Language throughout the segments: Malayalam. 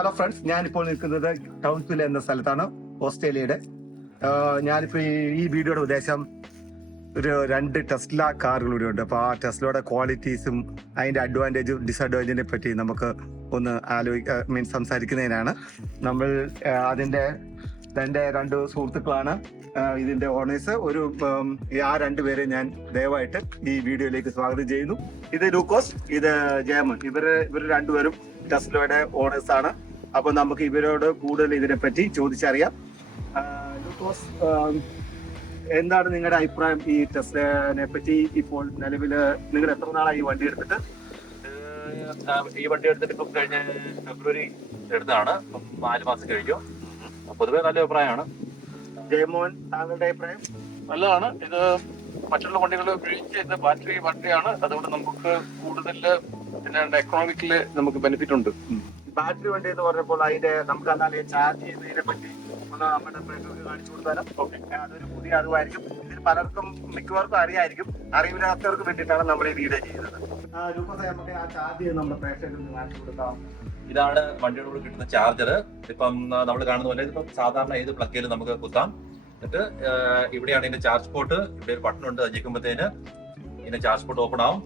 ഹലോ ഫ്രണ്ട്സ്, ഞാനിപ്പോൾ നിൽക്കുന്നത് ടൗൺസിൽ എന്ന സ്ഥലത്താണ്, ഓസ്ട്രേലിയയുടെ. ഞാനിപ്പോൾ ഈ വീഡിയോയുടെ ഉദ്ദേശം ഒരു 2 ടെസ്ല കാറുകൾ ഉണ്ട്. അപ്പോൾ ആ ടെസ്ലയുടെ ക്വാളിറ്റീസും അതിൻ്റെ അഡ്വാൻറ്റേജും ഡിസഡ്വാൻറ്റേജിനെ പറ്റി നമുക്ക് ഒന്ന് സംസാരിക്കുന്നതിനാണ്. നമ്മൾ എൻ്റെ 2 സുഹൃത്തുക്കളാണ് ഇതിൻ്റെ ഓണേഴ്സ്. ആ 2 പേരെ ഞാൻ ദയവായിട്ട് ഈ വീഡിയോയിലേക്ക് സ്വാഗതം ചെയ്യുന്നു. ഇത് ലൂക്കോസ്, ഇത് ജയമൻ. ഇവർ രണ്ടുപേരും ടെസ്ലയുടെ ഓണേഴ്സ് ആണ്. അപ്പൊ നമുക്ക് ഇവരോട് കൂടുതൽ ഇതിനെപ്പറ്റി ചോദിച്ചറിയാം. ലൂക്കോസ്, എന്താണ് നിങ്ങളുടെ അഭിപ്രായം ഈ ടെസ്ലനെ പറ്റി? ഇപ്പോൾ നിലവിൽ നിങ്ങൾ എത്ര നാളായി ഈ വണ്ടി എടുത്തിട്ട്? ഈ വണ്ടി എടുത്തിട്ട് ഇപ്പം കഴിഞ്ഞ ഫെബ്രുവരി എടുത്തതാണ്. 4 മാസം കഴിഞ്ഞു. പൊതുവെ നല്ല അഭിപ്രായമാണ്. ജയമോൻ, താങ്കളുടെ അഭിപ്രായം? നല്ലതാണ്. ഇത് മറ്റുള്ള വണ്ടികളെ ഉപയോഗിച്ച് ഇത് ബാറ്ററി വണ്ടിയാണ്. അതുകൊണ്ട് നമുക്ക് കൂടുതൽ എക്കണോമിക്കല് നമുക്ക് ബെനിഫിറ്റ് ഉണ്ട്. ബാറ്ററി വണ്ടി എന്ന് പറഞ്ഞപ്പോൾ അതിന്റെ നമുക്ക് എന്നാലും ചാർജ് ചെയ്യുന്നതിനെ പറ്റി ഒന്ന് നമ്മുടെ പ്രേക്ഷകർക്ക് കാണിച്ചു കൊടുത്താലും അതൊരു പുതിയ അറിവായിരിക്കും. ഇതിൽ പലർക്കും മിക്കവർക്കും അറിയായിരിക്കും. അറിവില്ലാത്തവർക്ക് വേണ്ടിയിട്ടാണ് നമ്മൾ ഈ വീഡിയോ ചെയ്യുന്നത്. ലൂക്കോസ്, നമുക്ക് ആ ചാർജ് ചെയ്ത് നമ്മുടെ പ്രേക്ഷകർക്ക് കാണിച്ചു കൊടുക്കാം. ഇതാണ് വണ്ടിയുടെ കൂടെ കിട്ടുന്ന ചാർജർ. ഇപ്പം നമ്മൾ കാണുന്ന പോലെ ഇതിപ്പം സാധാരണ ഏത് പ്ലഗിലും നമുക്ക് കുത്താം. എന്നിട്ട് ഇവിടെയാണ് ഇതിന്റെ ചാർജ് പോർട്ട്. ഇവിടെ ഒരു ബട്ടൺ ഉണ്ട്. അത് ഞെക്കുമ്പോഴത്തേന് ഇതിന്റെ ചാർജ് പോർട്ട് ഓപ്പൺ ആവും.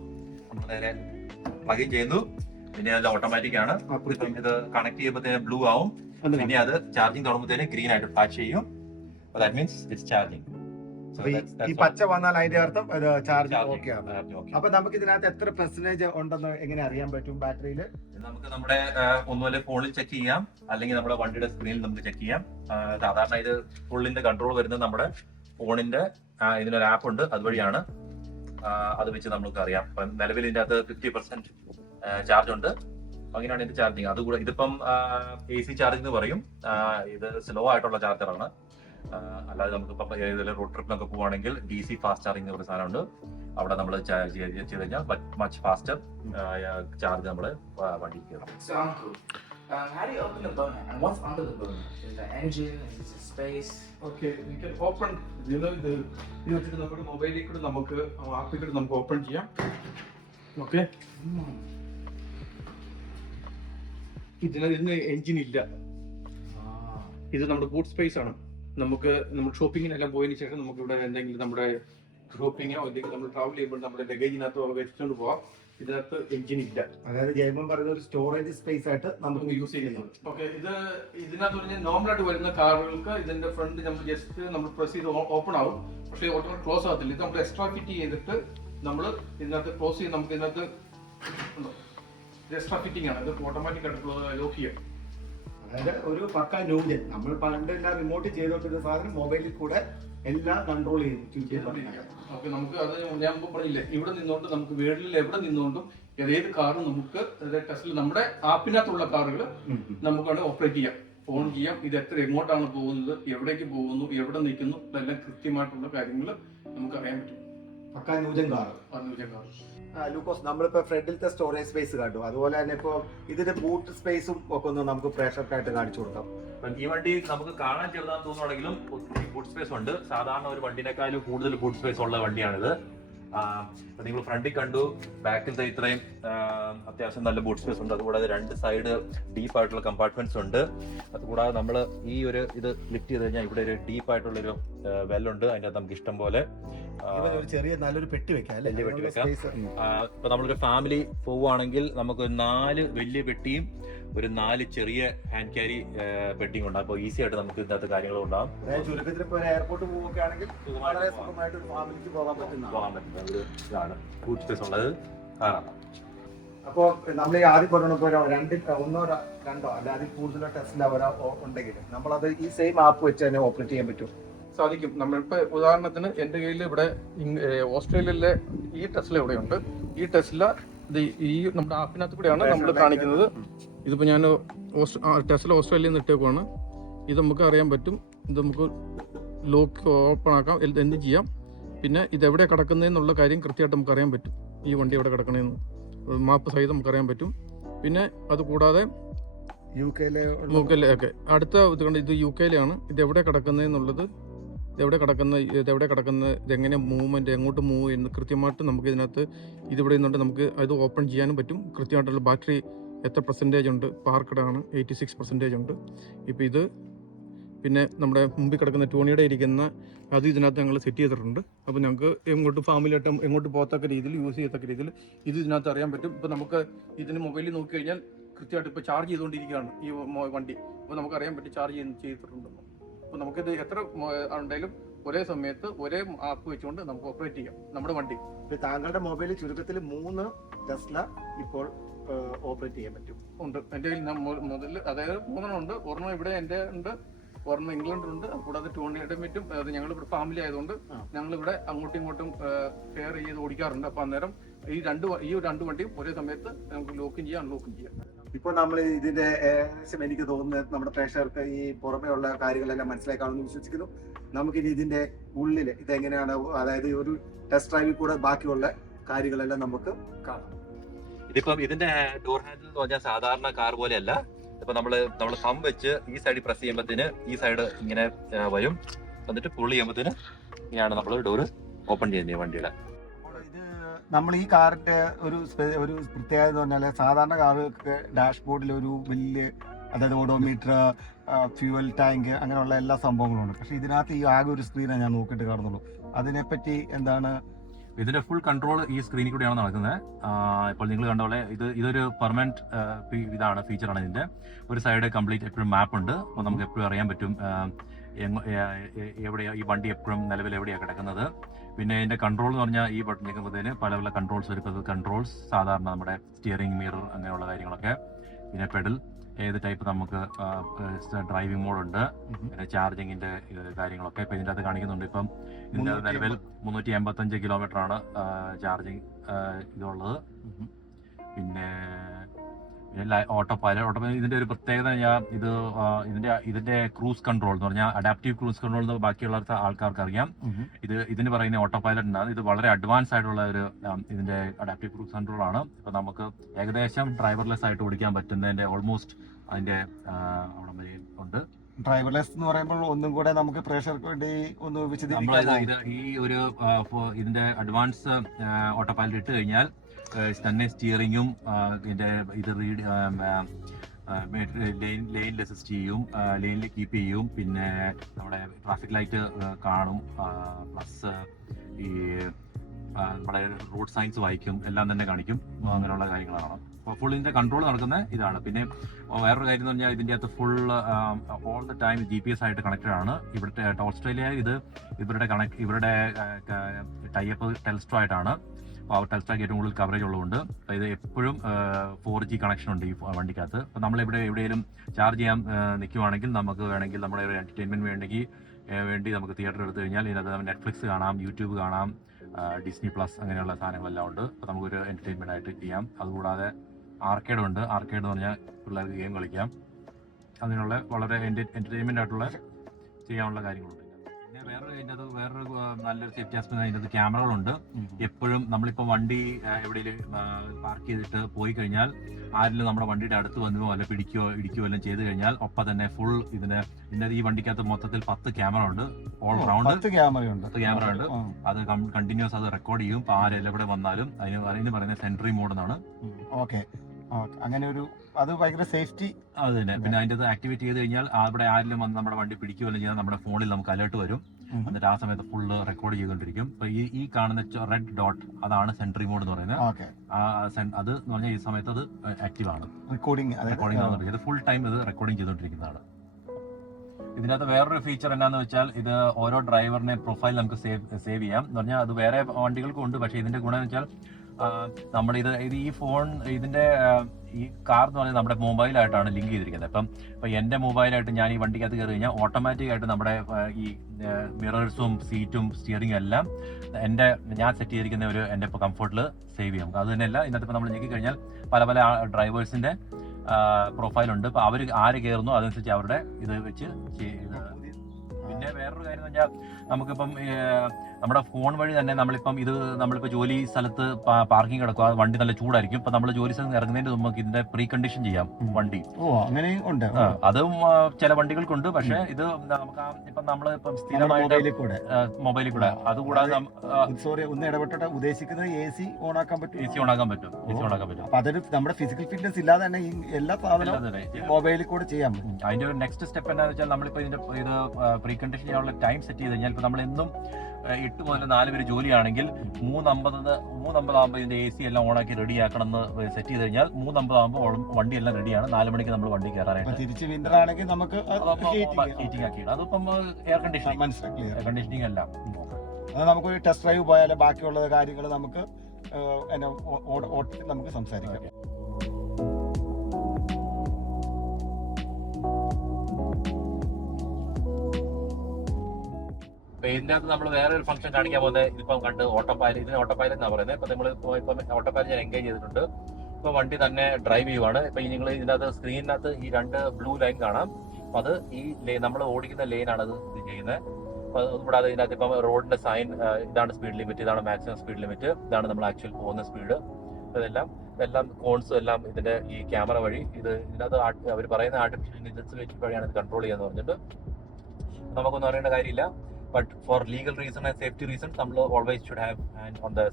നമ്മൾ നേരെ പ്ലഗ് ഇൻ ചെയ്യുന്നു. പിന്നെ അത് ഓട്ടോമാറ്റിക് ആണ്. ഇത് കണക്ട് ചെയ്യുമ്പോഴത്തേന് ബ്ലൂ ആവും. പിന്നെ അത് ചാർജിങ് തുടങ്ങുമ്പോഴത്തേന് ഗ്രീൻ ആയിട്ട് ഫ്ലാഷ് ചെയ്യും. That means it's charging. ഈ പച്ച വന്നാൽ അതിന്റെ അർത്ഥം ചാർജ് ഓക്കെ ആണ്. അപ്പൊ നമുക്ക് ഇതിനകത്ത് എത്ര പെർസെന്റേജ് ഉണ്ടെന്ന് എങ്ങനെ അറിയാൻ പറ്റും ബാറ്ററിയിൽ? നമുക്ക് നമ്മുടെ ഒന്നുപോലെ ഫോണിൽ ചെക്ക് ചെയ്യാം, അല്ലെങ്കിൽ നമ്മുടെ വണ്ടിയുടെ സ്ക്രീനിൽ നമുക്ക് ചെക്ക് ചെയ്യാം. സാധാരണ ഇത് ഫുള്ളിന്റെ കൺട്രോൾ വരുന്നത് നമ്മുടെ ഫോണിന്റെ ഇതിനൊരു ആപ്പ് ഉണ്ട്, അതുവഴിയാണ്. അത് വെച്ച് നമുക്ക് അറിയാം. നിലവിൽ ഇതിന്റെ അകത്ത് 50% ചാർജ് ഉണ്ട്. അങ്ങനെയാണ് ഇതിന്റെ ചാർജിങ്. അതുകൂടെ ഇതിപ്പം AC ചാർജിങ് എന്ന് പറയും. ഇത് സ്ലോ ആയിട്ടുള്ള ചാർജറാണ്. അല്ലാതെ നമുക്കിപ്പം ഏതെങ്കിലും റോഡ് ട്രിപ്പിനൊക്കെ പോവുകയാണെങ്കിൽ DC ഫാസ്റ്റ് ചാർജിങ് ഒരു സാധനമുണ്ട്. അവിടെ നമ്മൾ ചാർജ് ചെയ്ത് കഴിഞ്ഞാൽ മച്ച് ഫാസ്റ്റർ ചാർജ് നമ്മൾ വണ്ടിക്ക് കയറും. How do you open the bonnet? And what's under the bonnet? Is the engine? Is it space? Okay, we can open. ഇത് വെച്ചിട്ട് നമ്മുടെ മൊബൈലിൽ കൂടെ നമുക്ക് ആപ്പിൽ കൂടെ നമുക്ക് ഓപ്പൺ ചെയ്യാം. ഓക്കെ, ഇതിന് എഞ്ചിൻ ഇല്ല. ഇത് നമ്മുടെ ബൂട്ട് സ്പേസ് ആണ്. നമുക്ക് ഷോപ്പിങ്ങിനെല്ലാം പോയതിനു ശേഷം നമുക്ക് ഇവിടെ എന്തെങ്കിലും നമ്മുടെ ഷോപ്പിങ്ങോ അല്ലെങ്കിൽ നമ്മൾ ട്രാവൽ ചെയ്യുമ്പോൾ നമ്മുടെ ലഗേജിനകത്ത് വെച്ചിട്ടുണ്ട് പോവാം. ഇതിനകത്ത് എഞ്ചിൻ ഇല്ല. അതായത് ജൈവം പറയുന്ന ഒരു സ്റ്റോറേജ് സ്പേസ് ആയിട്ട് നമുക്ക് യൂസ് ചെയ്യുന്നത്. ഓക്കെ, ഇതിനകത്ത് പറഞ്ഞാൽ നോർമലായിട്ട് വരുന്ന കാറുകൾക്ക് ഇതിന്റെ ഫ്രണ്ട് നമ്മൾ ജസ്റ്റ് നമ്മൾ പ്രസ് ചെയ്ത് ഓപ്പൺ ആവും. പക്ഷേ ഓട്ടോമാറ്റിക് ക്ലോസ് ആകത്തില്ല. ഇത് നമ്മൾ എക്സ്ട്രാ ഫിറ്റ് ചെയ്തിട്ട് നമ്മൾ ഇതിനകത്ത് ക്ലോസ് ചെയ്ത് നമുക്ക് ഇതിനകത്ത് എക്സ്ട്രാ ഫിറ്റിംഗ് ആണ്. ഇത് ഓട്ടോമാറ്റിക് ആയിട്ട് ലോക്ക് ചെയ്യാം. അതായത് ഒരു പക്ക ന്യൂജൻ. നമ്മൾ പണ്ട് എല്ലാം റിമോട്ട് ചെയ്തോണ്ടിരുന്ന സാധനം മൊബൈലിൽ കൂടെ എല്ലാം കൺട്രോൾ ചെയ്യും. ഓക്കെ, നമുക്ക് അത് ഞാൻ പറഞ്ഞില്ലേ, ഇവിടെ നിന്നുകൊണ്ട് നമുക്ക് വീട്ടിൽ എവിടെ നിന്നുകൊണ്ടും ഏത് കാറും നമുക്ക് ടെസ്റ്റിൽ നമ്മുടെ ആപ്പിനകത്തുള്ള കാറുകൾ നമുക്കാണ് ഓപ്പറേറ്റ് ചെയ്യാം, ഓൺ ചെയ്യാം. ഇത് എങ്ങോട്ടാണ് പോകുന്നത്, എവിടേക്ക് പോകുന്നു, എവിടെ നിൽക്കുന്നു, ഇതെല്ലാം കൃത്യമായിട്ടുള്ള കാര്യങ്ങൾ നമുക്ക് അറിയാൻ പറ്റും. പക്ക ന്യൂജൻ കാർ. ലൂക്കോസ്, നമ്മളിപ്പോ ഫ്രണ്ടിലത്തെ സ്റ്റോറേജ് സ്പേസ് കണ്ടു. അതുപോലെ തന്നെ ഇപ്പൊ ഇതിന്റെ ബൂട്ട് സ്പേസും ഒക്കെ ഒന്ന് നമുക്ക് പ്രേക്ഷകർക്കായിട്ട് കാണിച്ചു കൊടുക്കാം. ഈ വണ്ടി നമുക്ക് കാണാൻ ചെറുതാന്ന് തോന്നുവാണെങ്കിലും ഒത്തിരി ബൂട്ട് സ്പേസ് ഉണ്ട്. സാധാരണ ഒരു വണ്ടിനേക്കാളും കൂടുതൽ ബൂട്ട് സ്പേസ് ഉള്ള വണ്ടിയാണിത്. നിങ്ങൾ ഫ്രണ്ടിൽ കണ്ടു, ബാക്കിലത്തെ ഇത്രയും അത്യാവശ്യം നല്ല ബൂട്ട് സ്പേസ് ഉണ്ട്. അതുകൂടാതെ 2 സൈഡ് ഡീപ്പ് ആയിട്ടുള്ള കമ്പാർട്ട്മെന്റ്സ് ഉണ്ട്. അതുകൂടാതെ നമ്മൾ ഈ ഒരു ഇത് ലിഫ്റ്റ് ചെയ്ത് കഴിഞ്ഞാൽ ഇവിടെ ഒരു ഡീപ്പ് ആയിട്ടുള്ളൊരു വെല്ലുണ്ട്. അതിൻ്റെ അകത്ത് നമുക്ക് ഇഷ്ടം പോലെ ചെറിയ നല്ലൊരു പെട്ടി വെക്കാം. വലിയ പെട്ടി വെക്കാം. ഇപ്പൊ നമ്മളൊരു ഫാമിലി പോവുകയാണെങ്കിൽ നമുക്ക് 4 വലിയ പെട്ടിയും ഒരു 4 ചെറിയ ഹാൻഡ് ക്യാരി പെട്ടിയും ഉണ്ടാകും. അപ്പോൾ ഈസി ആയിട്ട് നമുക്ക് ഇതിനകത്ത് കാര്യങ്ങൾ ഉണ്ടാകും. എയർപോർട്ട് പോവുകയാണെങ്കിൽ പോകാൻ പറ്റുന്ന ഒരു ഇതാണ് ബൂട്ട് സ്പേസ് ഉള്ളത് കാറാണ്. അപ്പോൾ നമ്മൾ ഈ ആദ്യം പറഞ്ഞപ്പോൾ 1 or 2 അല്ലാതെ കൂടുതലോ ടെസ്ല ഉണ്ടെങ്കിൽ നമ്മളത് ഈ സെയിം ആപ്പ് വെച്ച് തന്നെ ഓപ്പറേറ്റ് ചെയ്യാൻ പറ്റും. സാധിക്കും. നമ്മളിപ്പോൾ ഉദാഹരണത്തിന് എൻ്റെ കയ്യിൽ ഇവിടെ ഓസ്ട്രേലിയയിലെ ഈ ടെസ്ല ഇവിടെയുണ്ട്. ഈ ടെസ്ല ഈ നമ്മുടെ ആപ്പിനകത്ത് കൂടെയാണ് നമ്മൾ കാണിക്കുന്നത്. ഇതിപ്പോൾ ഞാൻ ടെസ്ല ഓസ്ട്രേലിയയിൽ നിന്ന് ഇട്ടേക്കുവാണ്. ഇത് നമുക്ക് അറിയാൻ പറ്റും. ഇത് നമുക്ക് ലോക്ക് ഓപ്പൺ ആക്കാം, എന്ത് ചെയ്യാം. പിന്നെ ഇതെവിടെ കിടക്കുന്നതെന്നുള്ള കാര്യം കൃത്യമായിട്ട് നമുക്ക് അറിയാൻ പറ്റും. ഈ വണ്ടി എവിടെ കിടക്കണമെന്ന് മാപ്പ് സഹിതം നമുക്ക് അറിയാൻ പറ്റും. പിന്നെ അത് കൂടാതെ UK-ലെ ഒക്കെ അടുത്ത ഇത് UK-ലാണ്. ഇതെവിടെ കിടക്കുന്നതെന്നുള്ളത്, ഇതെവിടെ കിടക്കുന്നത്, ഇതെങ്ങനെ മൂവ്മെൻറ്റ്, എങ്ങോട്ട് മൂവ് ചെയ്യുന്നു കൃത്യമായിട്ട് നമുക്ക് ഇതിനകത്ത് ഇതിവിടെ നിന്നുകൊണ്ട് നമുക്ക് അത് ഓപ്പൺ ചെയ്യാനും പറ്റും. കൃത്യമായിട്ടുള്ള ബാറ്ററി എത്ര പെർസെൻറ്റേജ് ഉണ്ട്. പാർക്കഡാണ് 86% ഉണ്ട്. ഇപ്പോൾ ഇത് പിന്നെ നമ്മുടെ മുമ്പിൽ കിടക്കുന്ന ടോണിയുടെ ഇരിക്കുന്ന അത് ഇതിനകത്ത് ഞങ്ങൾ സെറ്റ് ചെയ്തിട്ടുണ്ട്. അപ്പോൾ ഞങ്ങൾക്ക് എങ്ങോട്ട് ഫാമിലിയായിട്ട് എങ്ങോട്ട് പോകത്തക്ക രീതിയിൽ യൂസ് ചെയ്യത്തക്ക രീതിയിൽ ഇത് ഇതിനകത്ത് അറിയാൻ പറ്റും. ഇപ്പോൾ നമുക്ക് ഇതിന് മൊബൈലിൽ നോക്കി കഴിഞ്ഞാൽ കൃത്യമായിട്ട് ഇപ്പോൾ ചാർജ് ചെയ്തുകൊണ്ടിരിക്കുകയാണ് ഈ വണ്ടി. അപ്പോൾ നമുക്ക് അറിയാൻ പറ്റും ചാർജ് ചെയ്തിട്ടുണ്ടെന്ന്. അപ്പോൾ നമുക്കിത് എത്ര ഉണ്ടെങ്കിലും ഒരേ സമയത്ത് ഒരേ ആപ്പ് വെച്ചുകൊണ്ട് നമുക്ക് ഓപ്പറേറ്റ് ചെയ്യാം നമ്മുടെ വണ്ടി. താങ്കളുടെ മൊബൈലിൽ ചുരുക്കത്തിൽ 3 ടെസ്ല ഇപ്പോൾ ഓപ്പറേറ്റ് ചെയ്യാൻ പറ്റും. ഉണ്ട് എൻ്റെ കയ്യിൽ മുതൽ, അതായത് 3 ഉണ്ട്. ഒരെണ്ണം ഇവിടെ എൻ്റെ ഉണ്ട്, ഒരെണ്ണം ഇംഗ്ലണ്ടിലുണ്ട്. കൂടാതെ ടോണിയുടെ മറ്റും അത് ഞങ്ങളിവിടെ ഫാമിലി ആയതുകൊണ്ട് ഞങ്ങളിവിടെ അങ്ങോട്ടും ഇങ്ങോട്ടും ഷെയർ ചെയ്ത് ഓടിക്കാറുണ്ട്. അപ്പോൾ അന്നേരം ഈ രണ്ട് വണ്ടിയും ഒരേ സമയത്ത് നമുക്ക് ലോക്കും ചെയ്യാം അൺലോക്കും ചെയ്യാം. ഇപ്പോൾ നമ്മൾ ഇതിന്റെ ഏകദേശം എനിക്ക് തോന്നുന്നത് നമ്മുടെ പ്രേക്ഷകർക്ക് ഈ പുറമേ ഉള്ള കാര്യങ്ങളെല്ലാം മനസ്സിലാക്കാമെന്ന് വിശ്വസിക്കുന്നു. നമുക്കിനി ഇതിന്റെ ഉള്ളിൽ ഇതെങ്ങനെയാണ്, അതായത് ഒരു ടെസ്റ്റ് ഡ്രൈവിൽ കൂടെ ബാക്കിയുള്ള കാര്യങ്ങളെല്ലാം നമുക്ക് കാണാം. ഇതിപ്പം ഇതിന്റെ ഡോർ ഹാൻഡിൽ എന്ന് പറഞ്ഞാൽ സാധാരണ കാർ പോലെയല്ല. ഇപ്പൊ നമ്മള് ഹം വെച്ച് ഈ സൈഡിൽ പ്രസ് ചെയ്യുമ്പോഴത്തേന് ഈ സൈഡ് ഇങ്ങനെ വരും. എന്നിട്ട് പുൾ ചെയ്യുമ്പോഴത്തേന് ഇങ്ങനെയാണ് നമ്മൾ ഡോറ് ഓപ്പൺ ചെയ്യുന്നത് വണ്ടിയുടെ. നമ്മൾ ഈ കാറിന്റെ ഒരു പ്രത്യേകത എന്ന് പറഞ്ഞാൽ സാധാരണ കാറുകൾക്ക് ഡാഷ്ബോർഡിൽ ഒരു വലിയ, അതായത് ഓഡോമീറ്റർ, ഫ്യൂവൽ ടാങ്ക്, അങ്ങനെയുള്ള എല്ലാ സംഭവങ്ങളും ഉണ്ട്. പക്ഷെ ഇതിനകത്ത് ഈ ആകെ ഒരു സ്ക്രീനാണ് ഞാൻ നോക്കിയിട്ട് കാണുന്നുള്ളൂ. അതിനെപ്പറ്റി എന്താണ്? ഇതിന്റെ ഫുൾ കൺട്രോൾ ഈ സ്ക്രീനിൽ കൂടെയാണ് നടക്കുന്നത്. ഇപ്പോൾ നിങ്ങൾ കണ്ട പോലെ ഇതൊരു പെർമനന്റ് ഇതാണ്, ഫീച്ചറാണ് ഇതിന്റെ. ഒരു സൈഡ് കംപ്ലീറ്റ് എപ്പോഴും മാപ്പ് ഉണ്ട്. അപ്പോൾ നമുക്ക് എപ്പോഴും അറിയാൻ പറ്റും എവിടെയാ ഈ വണ്ടി എപ്പോഴും നിലവിൽ എവിടെയാണ് കിടക്കുന്നത്. പിന്നെ ഇതിന്റെ കൺട്രോൾ എന്ന് പറഞ്ഞാൽ ഈ ബട്ടൺ ഞെക്കുമ്പോഴത്തേന് പല പല കൺട്രോൾസ് വരുന്നത്. കൺട്രോൾസ് സാധാരണ നമ്മുടെ സ്റ്റിയറിംഗ്, മിറർ അങ്ങനെയുള്ള കാര്യങ്ങളൊക്കെ. പിന്നെ പെഡൽ ഏത് ടൈപ്പ് നമുക്ക് ഡ്രൈവിംഗ് മോഡ് ഉണ്ട്. പിന്നെ ചാർജിങ്ങിന്റെ കാര്യങ്ങളൊക്കെ ഇപ്പൊ ഇതിൻ്റെ അകത്ത് കാണിക്കുന്നുണ്ട്. ഇപ്പം ഇതിന്റെ നിലവിൽ 385 കിലോമീറ്റർ ആണ് ചാർജിങ് ഇതുള്ളത്. പിന്നെ ഓട്ടോ പൈലറ്റ് ഇതിന്റെ ഒരു പ്രത്യേകത ഇതിന്റെ ക്രൂസ് കൺട്രോൾ എന്ന് പറഞ്ഞാൽ അഡാപ്റ്റീവ് ക്രൂസ് കൺട്രോൾ എന്ന് ബാക്കിയുള്ള ആൾക്കാർക്ക് അറിയാം. ഇതിന് പറയുന്ന ഓട്ടോ പൈലറ്റ് ഉണ്ടാകും. ഇത് വളരെ അഡ്വാൻസ് ആയിട്ടുള്ള ഒരു ഇതിന്റെ അഡാപ്റ്റീവ് ക്രൂസ് കൺട്രോൾ ആണ്. ഇപ്പൊ നമുക്ക് ഏകദേശം ഡ്രൈവർലെസ് ആയിട്ട് ഓടിക്കാൻ പറ്റുന്നതിന്റെ ഓൾമോസ്റ്റ് അതിന്റെ അവിടെ വരെ ഉണ്ട്. ഡ്രൈവർലെസ് എന്ന് പറയുമ്പോൾ ഒന്നും കൂടെ നമുക്ക് പ്രേക്ഷകർക്ക് വേണ്ടി ഒന്ന് വിശദീകരിക്കാം. ഈ ഒരു ഇതിന്റെ അഡ്വാൻസ് ഓട്ടോ പൈലറ്റ് ഇട്ട് കഴിഞ്ഞാൽ തന്നെ സ്റ്റിയറിങ്ങും ഇതിന്റെ ഇത് ലൈനിൽ അസിസ്റ്റ് ചെയ്യും, ലൈനിൽ കീപ്പ് ചെയ്യും. പിന്നെ നമ്മുടെ ട്രാഫിക് ലൈറ്റ് കാണും, പ്ലസ് ഈ നമ്മുടെ റോഡ് സൈൻസ് വായിക്കും, എല്ലാം തന്നെ കാണിക്കും. അങ്ങനെയുള്ള കാര്യങ്ങളാണ്. അപ്പോൾ ഫുൾ ഇതിന്റെ കൺട്രോൾ നടക്കുന്നത് ഇതാണ്. പിന്നെ വേറൊരു കാര്യം എന്ന് പറഞ്ഞാൽ ഇതിൻ്റെ അകത്ത് full all the time GPS ആയിട്ട് കണക്റ്റഡ് ആണ്. ഇവിടുത്തെ ഓസ്ട്രേലിയ ഇവരുടെ ടൈപ്പ് ടെൽസ്ട്രോ ആയിട്ടാണ്. അപ്പോൾ ടെൽസ്ട്രോയ്ക്ക് ഏറ്റവും കൂടുതൽ കവറേജ് ഉള്ളതുകൊണ്ട് ഇത് എപ്പോഴും 4G കണക്ഷൻ ഉണ്ട് ഈ വണ്ടിക്കകത്ത്. അപ്പോൾ നമ്മളിവിടെ എവിടെയെങ്കിലും ചാർജ് ചെയ്യാൻ നിൽക്കുവാണെങ്കിൽ നമുക്ക് വേണമെങ്കിൽ നമ്മുടെ ഒരു എൻ്റർടൈൻമെൻറ്റ് വേണ്ടി നമുക്ക് തിയേറ്റർ എടുത്തു കഴിഞ്ഞാൽ ഇതിനകത്ത് നെറ്റ്ഫ്ലിക്സ് കാണാം, യൂട്യൂബ് കാണാം, ഡിസ്നി പ്ലസ് അങ്ങനെയുള്ള സാധനങ്ങളെല്ലാം ഉണ്ട്. അപ്പോൾ നമുക്കൊരു എൻ്റർടൈൻമെൻ്റ് ആയിട്ട് ചെയ്യാം. അതുകൂടാതെ ആർക്കേഡ് ഉണ്ട്. ആർക്കേഡ് എന്ന് പറഞ്ഞാൽ പിള്ളേർക്ക് ഗെയിം കളിക്കാം. അതിനുള്ള വളരെ എൻ്റർടൈൻമെൻ്റ് ആയിട്ടുള്ള ചെയ്യാനുള്ള കാര്യങ്ങളുണ്ട്. പിന്നെ വേറൊരു നല്ലൊരു സേഫ്റ്റി ആസ്പെക്ട് അതിൻ്റെ ക്യാമറകളുണ്ട്. എപ്പോഴും നമ്മളിപ്പോൾ വണ്ടി എവിടെയെങ്കിലും പാർക്ക് ചെയ്തിട്ട് പോയി കഴിഞ്ഞാൽ ആരെങ്കിലും നമ്മുടെ വണ്ടിയുടെ അടുത്ത് വന്നോ അല്ല പിടിക്കുകയോ ഇടിക്കുകയോ എല്ലാം ചെയ്ത് കഴിഞ്ഞാൽ ഒപ്പം തന്നെ ഫുൾ ഇതിന്റെ ഈ വണ്ടിക്കകത്ത് മൊത്തത്തിൽ 10 ക്യാമറ ഉണ്ട്. ഓൾ റൗണ്ട് 10 ക്യാമറ ഉണ്ട്. അത് കണ്ടിന്യൂസ് അത് റെക്കോർഡ് ചെയ്യും. അപ്പോൾ ആരെല്ലാം എവിടെ വന്നാലും അതിന് പറയുന്നത് സെൻട്രി മോഡ് എന്നാണ്. ഓക്കെ, അങ്ങനെ ഒരു അത് ഭയങ്കര സേഫ്റ്റി അത് തന്നെ. പിന്നെ അതിൻ്റെ ആക്ടിവേറ്റ് ചെയ്ത് കഴിഞ്ഞാൽ അവിടെ ആരെങ്കിലും വന്ന് നമ്മുടെ വണ്ടി പിടിക്കുകയെല്ലാം ചെയ്താൽ നമ്മുടെ ഫോണിൽ നമുക്ക് അലേർട്ട് വരും. എന്നിട്ട് ആ സമയത്ത് ഫുള്ള് റെക്കോർഡ് ചെയ്തുകൊണ്ടിരിക്കും. അപ്പൊ ഈ കാണുന്ന റെഡ് ഡോട്ട് അതാണ് സെൻട്രി മോഡ് എന്ന് പറയുന്നത്. അത് എന്ന് പറഞ്ഞാൽ ഈ സമയത്ത് അത് ആക്റ്റീവ് ആണ്, റെക്കോർഡിംഗ് ഫുൾ ടൈം ഇത് റെക്കോർഡിംഗ് ചെയ്തുകൊണ്ടിരിക്കുന്നതാണ്. ഇതിനകത്ത് വേറൊരു ഫീച്ചർ എന്താണെന്ന് വെച്ചാൽ ഇത് ഓരോ ഡ്രൈവറിനെ പ്രൊഫൈൽ നമുക്ക് സേവ് ചെയ്യാം എന്ന് പറഞ്ഞാൽ അത് വേറെ വണ്ടികൾക്കും ഉണ്ട്. പക്ഷേ ഇതിന്റെ ഗുണം എന്ന് വെച്ചാൽ നമ്മുടെ ഇത് ഈ ഫോൺ ഇതിന്റെ ഈ കാർ എന്ന് പറഞ്ഞാൽ നമ്മുടെ മൊബൈലായിട്ടാണ് ലിങ്ക് ചെയ്തിരിക്കുന്നത്. ഇപ്പം എൻ്റെ മൊബൈലായിട്ട് ഞാൻ ഈ വണ്ടിക്കകത്ത് കയറി കഴിഞ്ഞാൽ ഓട്ടോമാറ്റിക് ആയിട്ട് നമ്മുടെ ഈ മിറേഴ്സും സീറ്റും സ്റ്റിയറിംഗും എല്ലാം ഞാൻ സെറ്റ് ചെയ്തിരിക്കുന്ന എൻ്റെ ഇപ്പോൾ കംഫർട്ടിൽ സേവ് ചെയ്യാം. അത് തന്നെയല്ല ഇതിനകത്ത് ഇപ്പോൾ നമ്മൾ ഞെക്കി കഴിഞ്ഞാൽ പല പല ഡ്രൈവേഴ്സിന്റെ പ്രൊഫൈലുണ്ട്. അപ്പോൾ അവർ ആര് കയറുന്നു അതനുസരിച്ച് അവരുടെ ഇത് വെച്ച്. പിന്നെ വേറൊരു കാര്യം എന്ന് വെച്ചാൽ നമുക്കിപ്പം നമ്മുടെ ഫോൺ വഴി തന്നെ നമ്മളിപ്പോൾ ജോലി സ്ഥലത്ത് പാർക്കിംഗ് കിടക്കുക, വണ്ടി നല്ല ചൂടായിരിക്കും. ഇപ്പൊ നമ്മൾ ജോലി സ്ഥലത്ത് ഇറങ്ങുന്നതിന് നമുക്ക് ഇതിന്റെ പ്രീ കണ്ടീഷൻ ചെയ്യാം വണ്ടി. അങ്ങനെ ഉണ്ട്. അതും ചില വണ്ടികൾക്കുണ്ട്. പക്ഷെ ഇത് നമുക്ക് ഇപ്പം നമ്മളിപ്പം സ്ഥിരമായിട്ട് മൊബൈലിൽ കൂടെ അതുകൂടാതെ സോറി ഒന്ന് ഇടപെട്ടിട്ട് ഉദ്ദേശിക്കുന്നത് AC ഓൺ ആക്കാൻ പറ്റും. AC ഓൺ ആക്കാൻ പറ്റും. അപ്പൊ അതൊരു നമ്മുടെ ഫിസിക്കൽ ഫിറ്റ്നസ് ഇല്ലാതെ തന്നെ എല്ലാ സാധനവും മൊബൈലിൽ കൂടെ ചെയ്യാൻ പറ്റും. അതിന്റെ ഒരു നെക്സ്റ്റ് സ്റ്റെപ്പ് എന്താണെന്ന് വെച്ചാൽ നമ്മളിപ്പോ ഇത് പ്രീ കണ്ടീഷൻ ചെയ്യാനുള്ള ടൈം സെറ്റ് ചെയ്ത് കഴിഞ്ഞാൽ ഇപ്പൊ നമ്മൾ എന്നും 8 മുതൽ 4 വരെ ജോലിയാണെങ്കിൽ 3:50 ആകുമ്പോൾ ഇതിന്റെ AC എല്ലാം ഓണാക്കി റെഡി ആക്കണം എന്ന് സെറ്റ് ചെയ്ത് കഴിഞ്ഞാൽ 3:50 ആകുമ്പോൾ വണ്ടി എല്ലാം റെഡിയാണ്. 4 മണിക്ക് നമ്മൾ വണ്ടി കയറാനായിട്ട്. തിരിച്ച് വിന്റർ ആണെങ്കിൽ നമുക്ക് ഹീറ്റിംഗ് ആക്കിയാണ്. അതിപ്പം എയർ കണ്ടീഷനിങ് അല്ല. അത് നമുക്കൊരു ടെസ്റ്റ് ഡ്രൈവ് പോയാലും ബാക്കിയുള്ള കാര്യങ്ങൾ നമുക്ക് നമുക്ക് സംസാരിക്കാം. ഇതിന്റെ അകത്ത് നമ്മൾ വേറെ ഒരു ഫംഗ്ഷൻ കാണിക്കാൻ പോകുന്നത് ഇതിപ്പം കണ്ട് ഓട്ടോ പൈലറ്റ്, ഇതിന് ഓട്ടോ പൈലറ്റ് എന്നാണ് പറയുന്നത്. ഇപ്പൊ നമ്മൾ ഇപ്പം ഓട്ടോ പൈലറ്റ് ഞാൻ എൻഗേജ് ചെയ്തിട്ടുണ്ട്. ഇപ്പൊ വണ്ടി തന്നെ ഡ്രൈവ് ചെയ്യുവാണ്. ഇപ്പൊ നിങ്ങൾ ഇതിനകത്ത് സ്ക്രീനിനകത്ത് ഈ 2 ബ്ലൂ ലൈൻ കാണാം. അപ്പൊ അത് ഈ നമ്മൾ ഓടിക്കുന്ന ലൈനാണ് അത് ഇത് ചെയ്യുന്നത്. അപ്പൊ അതുകൂടാതെ ഇതിനകത്ത് ഇപ്പം റോഡിന്റെ സൈൻ, ഇതാണ് സ്പീഡ് ലിമിറ്റ്, ഇതാണ് മാക്സിമം സ്പീഡ് ലിമിറ്റ്, ഇതാണ് നമ്മൾ ആക്ച്വൽ പോകുന്ന സ്പീഡ്. ഇതെല്ലാം കോൺസും എല്ലാം ഇതിന്റെ ഈ ക്യാമറ വഴി ഇതിനകത്ത് അവർ പറയുന്ന ആർട്ടിഫിഷ്യൽ ഇന്റലിജൻസ് വഴിയാണ് ഇത് കൺട്രോൾ ചെയ്യാന്ന് പറഞ്ഞിട്ട് നമുക്കൊന്നും അറിയേണ്ട കാര്യമില്ല. But for legal reason and safety reasons, നമ്മൾ always should have hand on the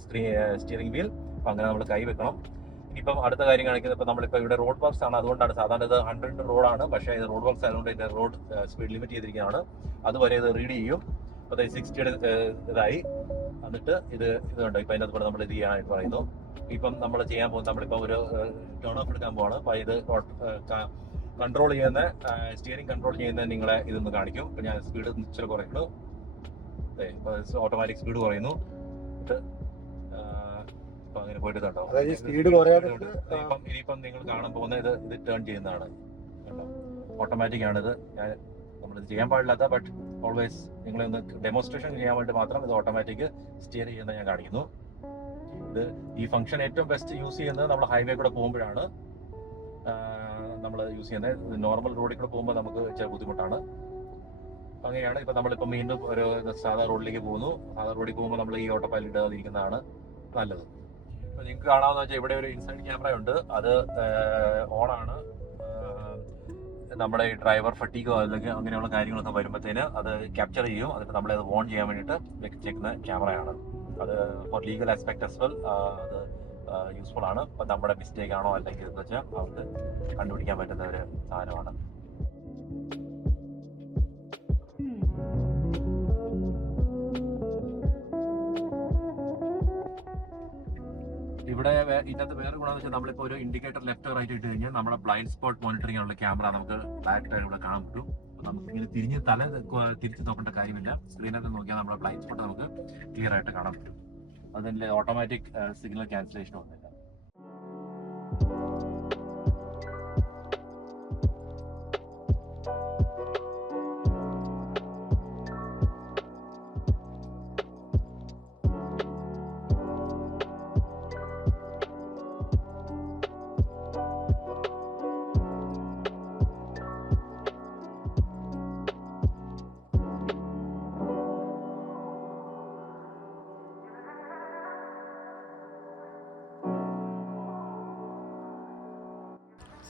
steering wheel. അപ്പം അങ്ങനെ നമ്മൾ കൈ വെക്കണം. ഇനിയിപ്പം അടുത്ത കാര്യം കാണിക്കുന്നത്, ഇപ്പം നമ്മളിപ്പോൾ ഇവിടെ റോഡ് വർക്ക്സ് ആണ്. അതുകൊണ്ടാണ് സാധാരണ ഇത് 100 റോഡാണ്. പക്ഷേ ഇത് റോഡ് വർക്ക്സ് ആയതുകൊണ്ട് ഇതിന്റെ റോഡ് സ്പീഡ് ലിമിറ്റ് ചെയ്തിരിക്കുന്നതാണ്. അതുവരെ ഇത് റീഡ് ചെയ്യും. അപ്പോൾ 60 ഇതായി. എന്നിട്ട് ഇത് കണ്ടോ, ഇപ്പം അതിനകത്ത് കൂടെ നമ്മൾ ഇത് ചെയ്യാനായിട്ട് പറയുന്നു. ഇപ്പം നമ്മൾ ചെയ്യാൻ പോകുന്നത്, നമ്മളിപ്പോൾ ഒരു ടേൺ ഓഫ് എടുക്കാൻ പോവാണ്. അപ്പോൾ ഇത് കൺട്രോൾ ചെയ്യുന്ന സ്റ്റിയറിംഗ് കൺട്രോൾ ചെയ്യുന്ന നിങ്ങളെ ഇതൊന്ന് കാണിക്കും. ഇപ്പം ഞാൻ സ്പീഡ് ഇച്ചിരി കുറയ്ക്കുന്നു. ഓട്ടോമാറ്റിക് സ്പീഡ് കുറയുന്നു. അങ്ങനെ പോയിട്ട് കണ്ടോ, ഇനിയിപ്പം നിങ്ങൾ കാണാൻ പോകുന്നത് ഇത് ടേൺ ചെയ്യുന്നതാണ്. ഓട്ടോമാറ്റിക് ആണിത്. നമ്മളിത് ചെയ്യാൻ പാടില്ലാത്ത, ബട്ട് ഓൾവേസ് നിങ്ങളെ ഒന്ന് ഡെമോൺസ്ട്രേഷൻ ചെയ്യാൻ വേണ്ടി മാത്രം ഇത് ഓട്ടോമാറ്റിക് സ്റ്റിയർ ചെയ്യുന്നത് ഞാൻ കാണിക്കുന്നു. ഈ ഫംഗ്ഷൻ ഏറ്റവും ബെസ്റ്റ് യൂസ് ചെയ്യുന്നത് നമ്മൾ ഹൈവേ കൂടെ പോകുമ്പോഴാണ് നമ്മൾ യൂസ് ചെയ്യുന്നത്. നോർമൽ റോഡിൽ കൂടെ പോകുമ്പോൾ നമുക്ക് ചില ബുദ്ധിമുട്ടാണ്. അങ്ങനെയാണ്. ഇപ്പൊ നമ്മളിപ്പം വീണ്ടും ഒരു സാധാ റോഡിലേക്ക് പോകുന്നു. സാധാ റോഡിൽ പോകുമ്പോൾ നമ്മൾ ഈ ഓട്ടോ പൈലറ്റ് ഇടാതിരിക്കുന്നതാണ് നല്ലത്. ഇപ്പൊ നിങ്ങൾക്ക് കാണാമെന്ന് വെച്ചാൽ ഇവിടെ ഒരു ഇൻസൈഡ് ക്യാമറ ഉണ്ട്. അത് ഓണാണ്. നമ്മുടെ ഈ ഡ്രൈവർ ഫട്ടീഗോ അല്ലെങ്കിൽ അങ്ങനെയുള്ള കാര്യങ്ങളൊക്കെ വരുമ്പോഴത്തേന് അത് ക്യാപ്ചർ ചെയ്യും. എന്നിട്ട് നമ്മളെ അത് ഓൺ ചെയ്യാൻ വേണ്ടിയിട്ട് വെച്ചേക്കുന്ന ക്യാമറയാണ്. അത് for legal aspect as well അത് യൂസ്ഫുൾ ആണ്. ഇപ്പം നമ്മുടെ മിസ്റ്റേക്ക് ആണോ അല്ലെങ്കിൽ എന്ന് വെച്ചാൽ അവർക്ക് കണ്ടുപിടിക്കാൻ പറ്റുന്ന ഒരു സാധനമാണ്. ഇവിടെ ഇതിനകത്ത് വേറെ ഗുണമെന്ന് വെച്ചാൽ നമ്മളിപ്പോൾ ഒരു ഇൻഡിക്കേറ്റർ ലെഫ്റ്റ് റൈറ്റ് ഇട്ട് കഴിഞ്ഞാൽ നമ്മുടെ ബ്ലൈൻഡ് സ്പോട്ട് മോണിറ്ററിംഗ് ഉള്ള ക്യാമറ നമുക്ക് ബാക്ക് ഇവിടെ കാണാൻ പറ്റും. അപ്പോൾ നമുക്ക് ഇങ്ങനെ തിരിച്ച് നോക്കേണ്ട കാര്യമില്ല. സ്ക്രീനൊക്കെ നോക്കിയാൽ നമ്മുടെ ബ്ലൈൻഡ് സ്പോട്ട് നമുക്ക് ക്ലിയർ ആയിട്ട് കാണാൻ പറ്റും. അതിൻ്റെ ഓട്ടോമാറ്റിക് സിഗ്നൽ ക്യാൻസലേഷൻ ഒന്നുമില്ല.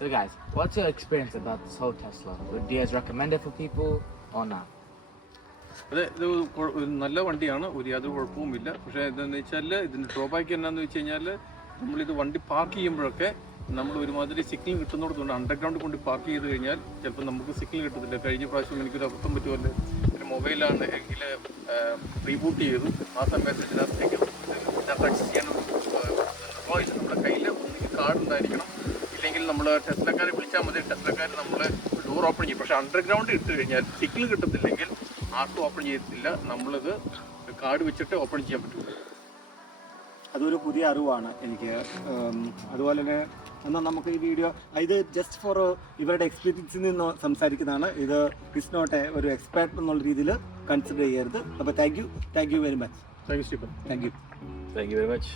So guys, what's your experience about this whole Tesla? Would you guys recommend it for people or not? അതെ, ഇത് ഒരു നല്ല വണ്ടിയാണ്, ഒരു യാതൊരു കുഴപ്പവുമില്ല. പക്ഷേ ഇതെന്ന് വെച്ചാൽ ഇതിൻ്റെ ഡ്രോബാക്ക് എന്നാന്ന് വെച്ച് കഴിഞ്ഞാൽ നമ്മളിത് വണ്ടി പാർക്ക് ചെയ്യുമ്പോഴൊക്കെ നമ്മൾ ഒരുമാതിരി സിഗ്നൽ കിട്ടുന്നിടത്തുണ്ട്. അണ്ടർഗ്രൗണ്ടിൽ കൊണ്ട് പാർക്ക് ചെയ്ത് കഴിഞ്ഞാൽ ചിലപ്പോൾ നമുക്ക് സിഗ്നൽ കിട്ടത്തില്ല. കഴിഞ്ഞ പ്രാവശ്യം എനിക്കൊരു അബദ്ധം പറ്റുമല്ലോ, ഒരു മൊബൈലാണ് എങ്കിൽ റീബൂട്ട് ചെയ്തു. ആ സമയത്ത് ഇതിനകത്തേക്ക് ടച്ച് ചെയ്യാൻ വോയിസ് നമ്മുടെ കയ്യിൽ ഒന്നെങ്കിൽ കാർഡ് ഉണ്ടായിരിക്കണം, ഇല്ലെങ്കിൽ നമ്മൾ ടെസ്ലക്കാരെ വിളിച്ചാൽ മതി. ടെസ്ലക്കാർ നമ്മളെ ഡോർ ഓപ്പൺ ചെയ്യും. പക്ഷേ അണ്ടർഗ്രൗണ്ട് ഇട്ട് കഴിഞ്ഞാൽ സിഗ്നൽ കിട്ടത്തില്ലെങ്കിൽ ആർക്കും ഓപ്പൺ ചെയ്യത്തില്ല. നമ്മളിത് കാർഡ് വെച്ചിട്ട് ഓപ്പൺ ചെയ്യാൻ പറ്റും. അതൊരു പുതിയ അറിവാണ് എനിക്ക്. അതുപോലെ തന്നെ എന്നാൽ നമുക്ക് ഈ വീഡിയോ ഇത് ജസ്റ്റ് ഫോർ ഇവരുടെ എക്സ്പീരിയൻസിൽ നിന്ന് സംസാരിക്കുന്നതാണ്. ഇത് ഇറ്റ്സ് നോട്ട് ഒരു എക്സ്പെർട്ട് എന്നുള്ള രീതിയിൽ കൺസിഡർ ചെയ്യരുത്. അപ്പോൾ thank you very much. Thank you Stephen. Thank you very much.